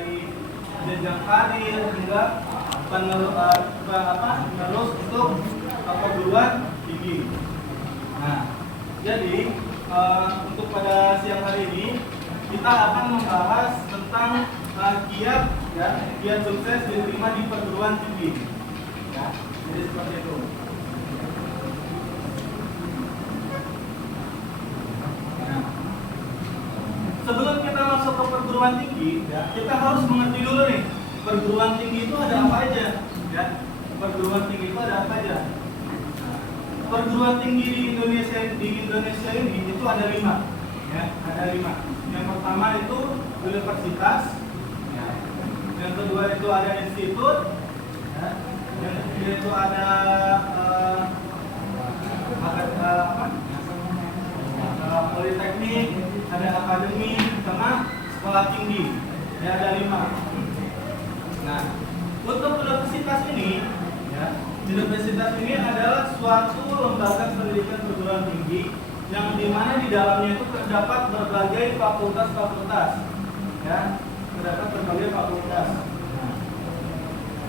dari jenjang karir hingga penerus untuk perguruan tinggi. Nah, jadi untuk pada siang hari ini kita akan membahas tentang kiat sukses diterima di perguruan tinggi. Ya, jadi seperti itu. Nah, sebelum kita masuk ke perguruan tinggi, ya, kita harus mengerti dulu nih perguruan tinggi itu ada apa aja. Ya, perguruan tinggi itu ada apa aja. Perguruan tinggi di Indonesia ini itu ada 5, ya, ada 5. Yang pertama itu universitas, ya. Yang kedua itu ada institut, ya. Yang ketiga itu ada politeknik, ada akademi, sama sekolah tinggi. Ya, ada 5. Nah, untuk universitas ini, ya, universitas ini adalah suatu lembaga pendidikan perguruan tinggi yang dimana di dalamnya itu terdapat berbagai fakultas-fakultas, ya, terdapat berbagai fakultas.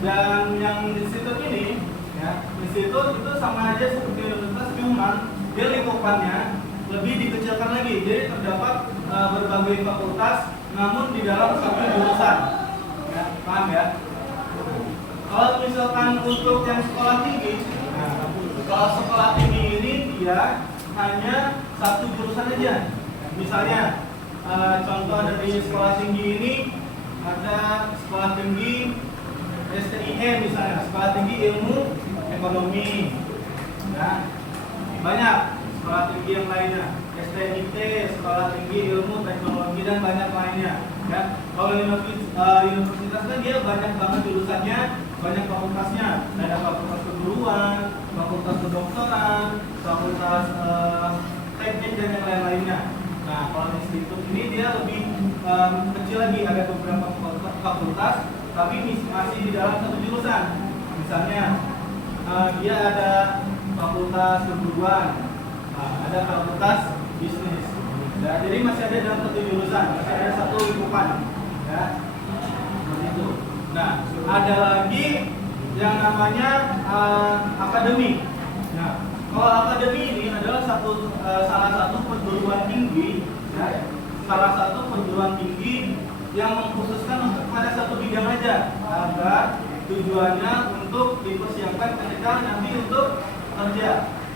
Dan yang institut ini, ya, institut itu sama aja seperti universitas, cuma dia lingkupannya lebih dikecilkan lagi. Jadi terdapat berbagai fakultas, namun di dalam satu jurusan. Ya, paham ya? Kalau misalkan untuk yang sekolah tinggi, kalau sekolah tinggi ini dia hanya satu jurusan aja. Misalnya, contoh dari sekolah tinggi ini ada sekolah tinggi STIE misalnya, sekolah tinggi ilmu ekonomi. Ya, banyak sekolah tinggi yang lainnya, STIT, sekolah tinggi ilmu teknologi dan banyak lainnya. Ya, kalau universitas kan dia banyak banget jurusannya, banyak fakultasnya. Ada fakultas keguruan, fakultas kedokteran, fakultas teknik dan yang lain-lainnya. Nah, kalau institut ini dia lebih kecil lagi, ada beberapa fakultas, tapi masih di dalam satu jurusan. Misalnya dia ada fakultas keguruan, ada fakultas bisnis. Ya, jadi masih ada dalam satu jurusan, masih ada satu lingkupan. Ya, seperti itu. Nah, ada lagi yang namanya akademi. Nah, kalau akademi ini adalah salah satu perguruan tinggi, ya, salah satu perguruan tinggi yang mengkhususkan untuk pada satu bidang aja, agar tujuannya untuk dipersiapkan ketika nanti untuk kerja.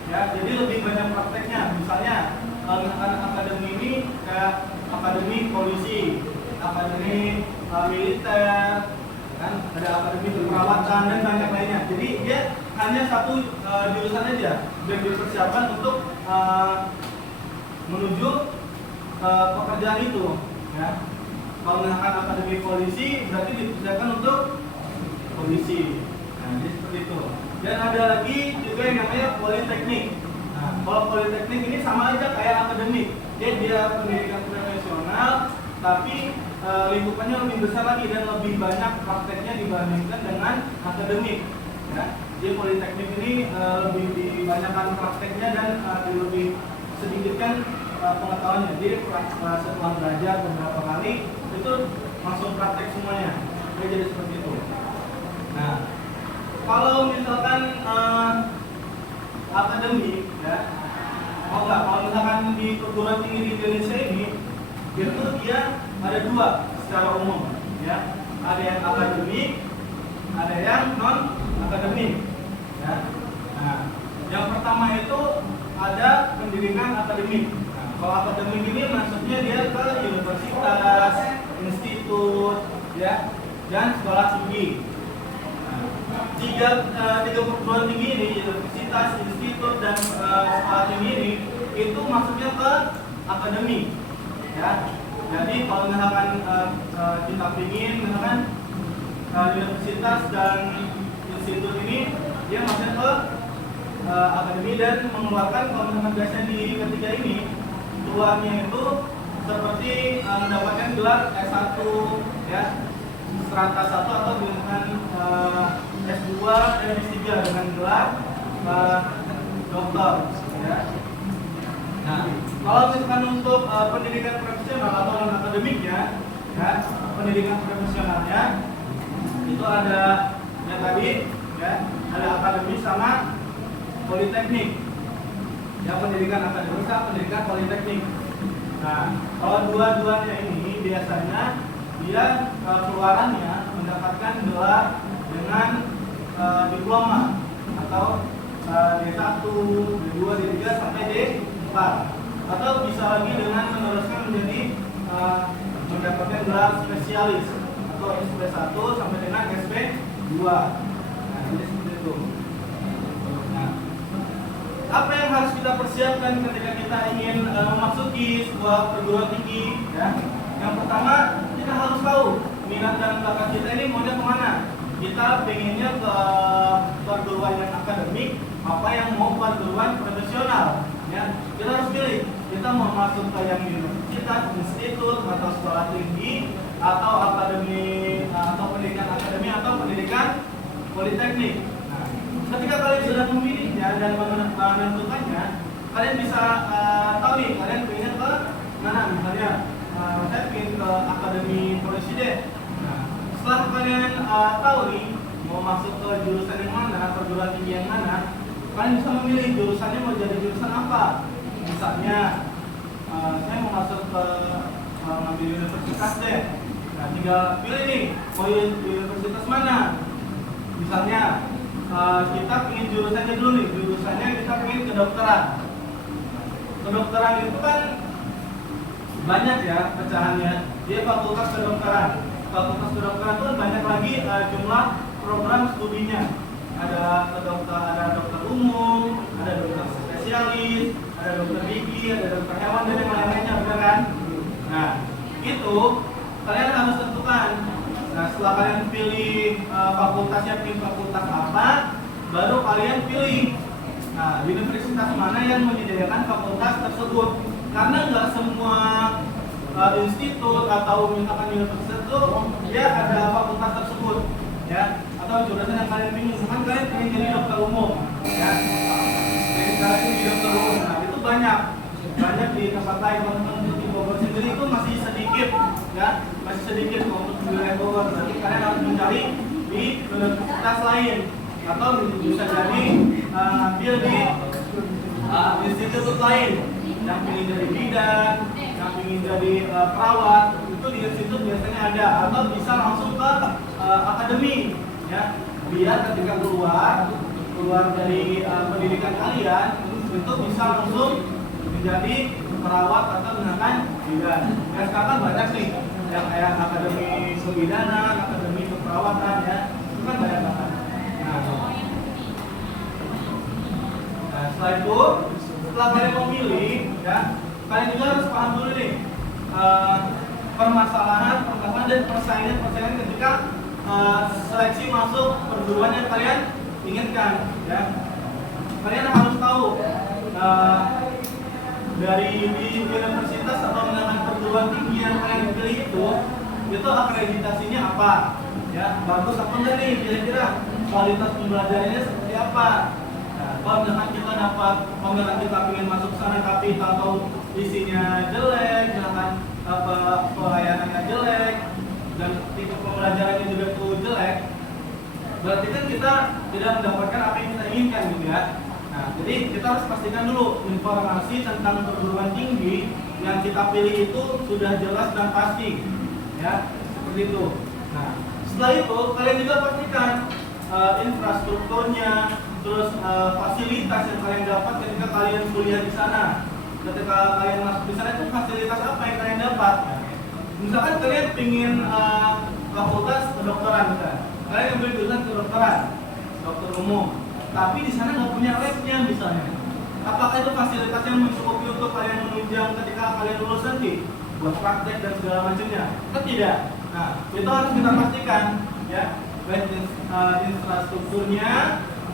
Ya, jadi lebih banyak prakteknya. Misalnya akademi ini kayak akademi polisi, akademi militer, kan ada akademi keperawatan dan banyak lainnya. Jadi dia hanya satu jurusan aja dan dipersiapkan untuk menuju pekerjaan itu. Ya. Kalau misalkan akademi polisi berarti dipersiapkan untuk polisi. Nah, jadi seperti itu. Dan ada lagi juga yang namanya politeknik. Nah, kalau politeknik ini sama aja kayak akademik. Dia pendidikan profesional, tapi lingkupannya lebih besar lagi dan lebih banyak prakteknya dibandingkan dengan akademik. Ya. Jadi politeknik ini lebih dibanyakkan prakteknya dan lebih sedikitkan pengetahuannya. Jadi setelah belajar beberapa kali itu langsung praktek semuanya. Jadi seperti itu. Nah, kalau misalkan akademik, ya, kalau misalkan di perguruan tinggi di Indonesia ini, itu dia ada 2 secara umum, ya. Ada yang akademik, ada yang non akademik, ya. Nah, yang pertama itu ada pendidikan akademik. Nah, kalau akademik ini maksudnya dia ke universitas, institut, ya, dan sekolah tinggi. Tiga perguruan tinggi ini, universitas, institut, dan sekolah tinggi ini, itu masuknya ke akademik. Ya, jadi kalau misalkan kita ingin, misalkan universitas dan institut ini, dia masuk ke akademi dan mengeluarkan, kalau misalkan biasanya di ketiga ini, keluarnya itu seperti mendapatkan gelar S1, ya, strata 1 atau dengan S2 dan S3 dengan gelar doktor, ya. Nah, kalau misalkan untuk pendidikan profesional atau non akademiknya, ya, pendidikan profesionalnya itu ada yang tadi ya, ada akademi sama politeknik. Ya, pendidikan akademik sama pendidikan politeknik. Nah, kalau dua-duanya ini biasanya dia keluarannya mendapatkan gelar dengan diploma atau D1, D2, D3 sampai D4, atau bisa lagi dengan meneruskan menjadi mendapatkan gelar spesialis atau SP1 sampai dengan SP2. Nah, jadi seperti itu. Nah, apa yang harus kita persiapkan ketika kita ingin memasuki sebuah perguruan tinggi? Ya, yang pertama kita harus tahu minat dan bakat kita ini maunya kemana. Kita pengennya ke perguruan yang akademik, apa yang mau perguruan profesional. Ya, kita harus pilih. Kita mau masuk ke yang universitas, institut, atau sekolah tinggi, atau akademi, atau pendidikan akademi, atau pendidikan politeknik. Nah, ketika kalian sudah memilihnya dan menentukannya, kalian bisa tahu nih, kalian pengen ke mana. Misalnya, saya pengen ke akademi polisi deh. Nah, setelah kalian tahu nih mau masuk ke jurusan yang mana, perguruan tinggi yang mana, kalian bisa memilih jurusannya mau jadi jurusan apa. Misalnya, saya mau masuk ke ngambil universitas deh. Nah, tinggal pilih nih, mau universitas mana. Misalnya, kita ingin jurusannya dulu nih, jurusannya kita ingin kedokteran. Kedokteran itu kan banyak ya pecahannya. Dia fakultas kedokteran. Fakultas kedokteran itu banyak lagi jumlah program studinya. Ada dokter umum, ada dokter spesialis, ada dokter gigi, ada dokter hewan dan yang lain-lainnya, benar kan? Nah, itu kalian harus tentukan. Nah, setelah kalian pilih fakultasnya, pilih fakultas apa, baru kalian pilih universitas mana yang menyediakan fakultas tersebut. Karena nggak semua institut atau misalkan universitas itu dia ada fakultas tersebut, ya, atau jurusan yang kalian ingin. Misalkan kalian ingin jadi dokter umum, ya, kalian ingin jadi dokter umum. Nah, itu banyak di tempat lain. Untuk di Bogor sendiri itu masih sedikit, ya, masih sedikit untuk di wilayah Bogor. Nanti kalian harus mencari di universitas lain, atau bisa jadi ambil di institut lain yang ingin jadi bidan, yang ingin jadi perawat. Itu di institut biasanya ada, atau bisa langsung ke akademi, ya, biar ketika keluar dari pendidikan kalian itu bisa langsung menjadi perawat atau misalkan bidan. Ya, sekarang banyak nih yang kayak akademi kebidanan, akademi keperawatan, ya, itu kan banyak banget. Nah, setelah itu, setelah kalian memilih, ya, kalian juga harus paham dulu nih permasalahan dan persaingan ketika seleksi masuk perguruan yang kalian inginkan, ya. Kalian harus tahu dari di universitas atau menengah perguruan tinggi yang kalian pilih itu akreditasinya apa, ya, bagus apa enggak nih, kira-kira kualitas pembelajarannya seperti apa. Nah, kalau misalkan kita dapat, kalau misalkan kita ingin masuk ke sana tapi tahu isinya jelek, misalkan pelayanannya jelek dan tipe pembelajarannya juga tuh jelek, berarti kan kita tidak mendapatkan apa yang kita inginkan, gitu ya. Nah, jadi kita harus pastikan dulu informasi tentang perguruan tinggi yang kita pilih itu sudah jelas dan pasti, ya, seperti itu. Nah, setelah itu kalian juga pastikan infrastrukturnya, terus fasilitas yang kalian dapat ketika kalian kuliah di sana. Ketika kalian masuk di sana itu fasilitas apa yang kalian dapat? Misalkan kalian ingin fakultas kedokteran, kalian ambil jurusan kedokteran, dokter umum, tapi di sana nggak punya labnya misalnya. Apakah itu fasilitas yang mencukupi untuk kalian menunjang ketika kalian lulus nanti buat praktek dan segala macamnya? Tidak. Nah, itu harus kita pastikan, ya, baik infrastrukturnya,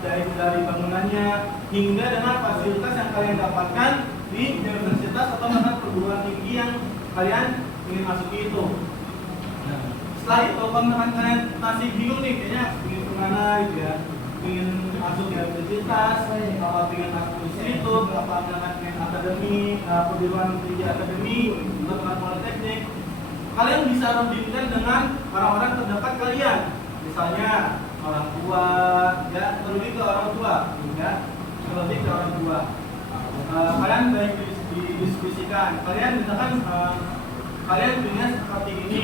dari bangunannya hingga dengan fasilitas yang kalian dapatkan di universitas atau bahkan perguruan tinggi yang kalian ingin masuki itu. Nah, setelah itu kalau kalian masih bingung nih, kayaknya ingin kemana gitu ya, ingin masuk di universitas, apa ingin masuk di situ, apa ingin akademi, perguruan tinggi akademi, atau politeknik. kalian bisa rundingkan dengan orang-orang terdekat kalian, misalnya orang tua, ya, terlebih ke orang tua, ya, terlebih ke orang tua. Kalian baik didiskusikan, kalian misalkan kalian punya seperti ini,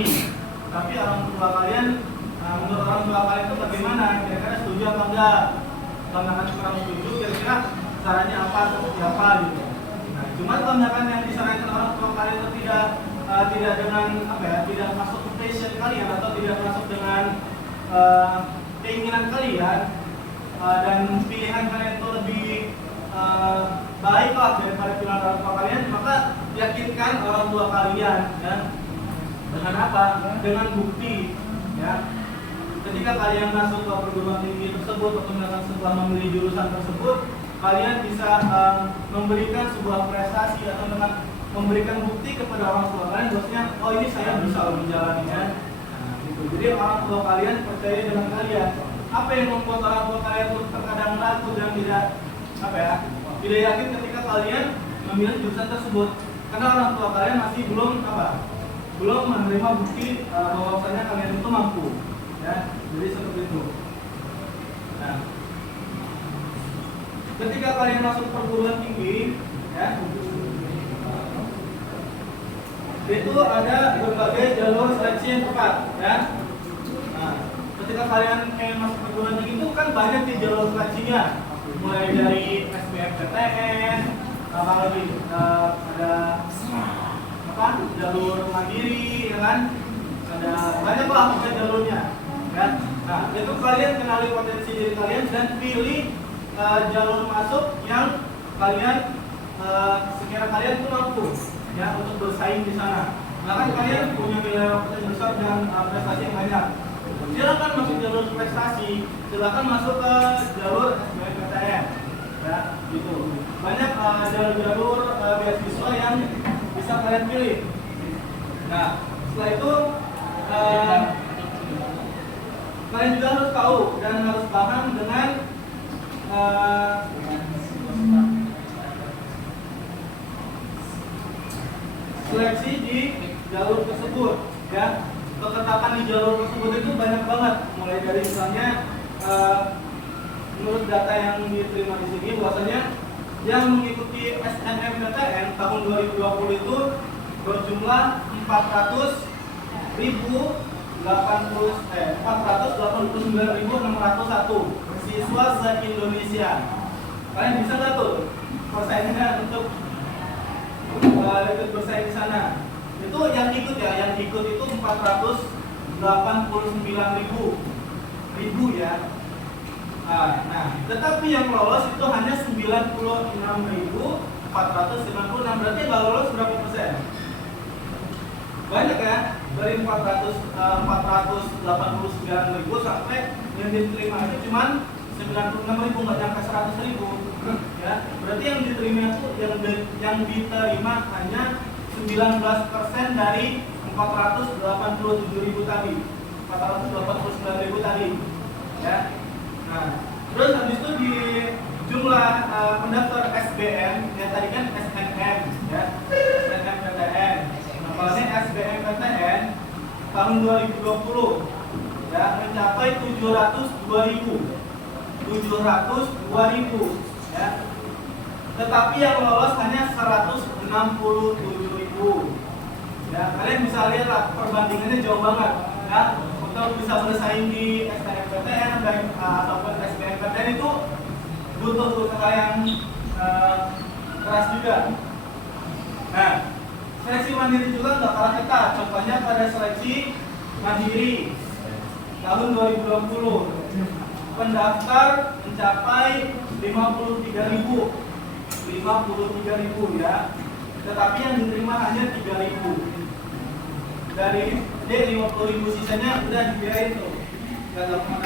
tapi orang tua kalian, menurut orang tua kalian itu bagaimana? Kira-kira setuju apa enggak? Kalau misalkan kurang setuju, kira-kira caranya apa, seperti apa gitu. Nah, cuma kalau misalkan yang disarankan orang tua kalian itu tidak dengan apa ya, tidak masuk ke passion kalian atau tidak masuk dengan keinginan kalian, dan pilihan kalian itu lebih baiklah daripada pilihan orang tua kalian, maka yakinkan orang tua kalian, ya. Dengan apa? Dengan bukti, ya. Ketika kalian masuk ke perguruan tinggi tersebut atau misalkan setelah memilih jurusan tersebut, kalian bisa memberikan sebuah prestasi atau memberikan bukti kepada orang tua kalian bahwasanya oh ini saya bisa menjalaninya. Nah, gitu. Jadi orang tua kalian percaya dengan kalian. Apa yang membuat orang tua kalian itu terkadang ragu dan tidak yakin ketika kalian memilih jurusan tersebut? Karena orang tua kalian masih belum menerima bukti bahwasanya kalian itu mampu. Ya, jadi seperti itu. Nah, ketika kalian masuk perguruan tinggi, ya, itu ada berbagai jalur seleksi yang tepat, ya. Nah, ketika kalian masuk perguruan tinggi itu kan banyak di jalur seleksinya, mulai dari SBMPTN, apalagi ada jalur mandiri, ya kan? Ada banyak lah jalurnya. Ya. Nah, itu kalian kenali potensi diri kalian dan pilih jalur masuk yang kalian sekiranya kalian itu mampu, ya, untuk bersaing di sana. Bahkan kalian punya nilai rapor yang besar dan prestasi yang banyak. Silakan masuk jalur prestasi, silakan masuk ke jalur SBMPTN, ya, gitu. Banyak jalur-jalur beasiswa yang bisa kalian pilih. Nah, setelah itu kalian juga harus tahu dan harus paham dengan seleksi di jalur tersebut, ya. Keketatan di jalur tersebut itu banyak banget, mulai dari misalnya menurut data yang diterima di sini bahwasanya yang mengikuti SNMPTN tahun 2020 itu berjumlah 489.601 siswa se-Indonesia. Kalian bisa nggak tuh persaingannya untuk ikut bersaing di sana? Itu yang ikut, ya, yang ikut itu 489.000 ya. Nah, tetapi yang lolos itu hanya 96.496, berarti nggak lolos berapa persen? Banyak, ya, dari 489.000 sampai yang diterima itu cuma 96.000, nggak nyampe 100.000, ya. Berarti yang diterima itu yang diterima hanya 19% dari 487.000 tadi, 489.000 tadi, ya. Nah, terus habis itu di jumlah pendaftar SBM, ya tadi kan SNM, ya, SNMPTN. Nah, kalau ini SBMPTN tahun 2020, ya, mencapai 702.000, ya. Tetapi yang lolos hanya 167.000. Ya, kalian bisa lihat lah perbandingannya jauh banget, ya. Untuk bisa bersaing di SNMPTN ataupun SBMPTN itu butuh usaha yang keras juga. Nah, seleksi mandiri juga nggak kalah ketat. Contohnya pada seleksi mandiri tahun 2020, pendaftar mencapai 53.000, ya. Tetapi yang diterima hanya 3.000. Dari 50.000 sisanya udah dibiayain tuh, nggak tahu kemana.